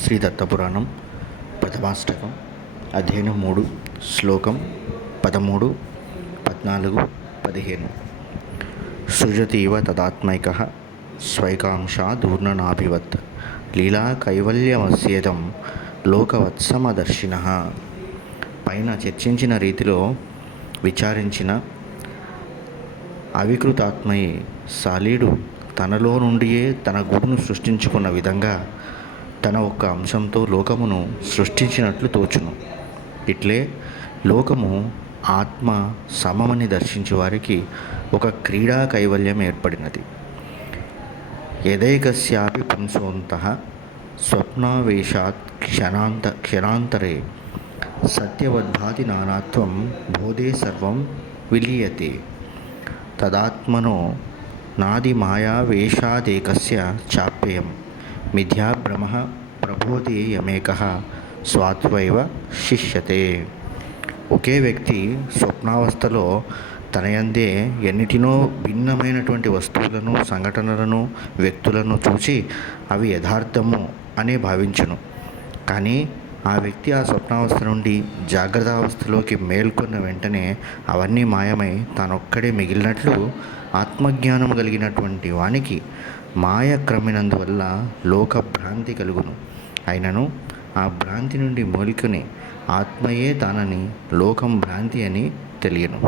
శ్రీ దత్తపురాణం ప్రథమాష్టకం అధ్యయనం 3 శ్లోకం 13, 14, 15. సృజతీవ తదాత్మైకః స్వైకాంక్షాదూర్ణనాభివత్ లీలా కైవల్యమస్యేదం లోకవత్సమదర్శినః. పైన చర్చించిన రీతిలో విచారించిన అవికృతాత్మయే సాలీడు తనలో నుండియే తన గూడును సృష్టించుకున్న విధంగా తన ఒక్క అంశంతో లోకమును సృష్టించినట్లు తోచును. ఇట్లే లోకము ఆత్మ సమమని దర్శించే వారికి ఒక క్రీడా కైవల్యం ఏర్పడినది. యదైకస్యాపి పుంసోంతః స్వప్నావేశాత్ క్షణాంతరే సత్యవద్భాతి నానాత్వం బోధే సర్వం విలీయతే. తదాత్మనో నాది మాయావేశాదేకస్య చాప్యయం మిథ్యాభ్రమః ప్రబోధే యమేకః స్వాత్వైవ శిష్యతే. ఒకే వ్యక్తి స్వప్నావస్థలో తనయందే ఎన్నిటినో భిన్నమైనటువంటి వస్తువులను, సంఘటనలను, వ్యక్తులను చూసి అవి యథార్థము అనే భావించును. కానీ ఆ వ్యక్తి ఆ స్వప్నావస్థ నుండి జాగ్రత్తావస్థలోకి మేల్కొన్న వెంటనే అవన్నీ మాయమై తానొక్కడే మిగిలినట్లు ఆత్మజ్ఞానం కలిగినటువంటి వానికి మాయ క్రమినందువల్ల లోక భ్రాంతి కలుగును. అయినను ఆ భ్రాంతి నుండి మేల్కొని ఆత్మయే తానని లోకం భ్రాంతి అని తెలియను.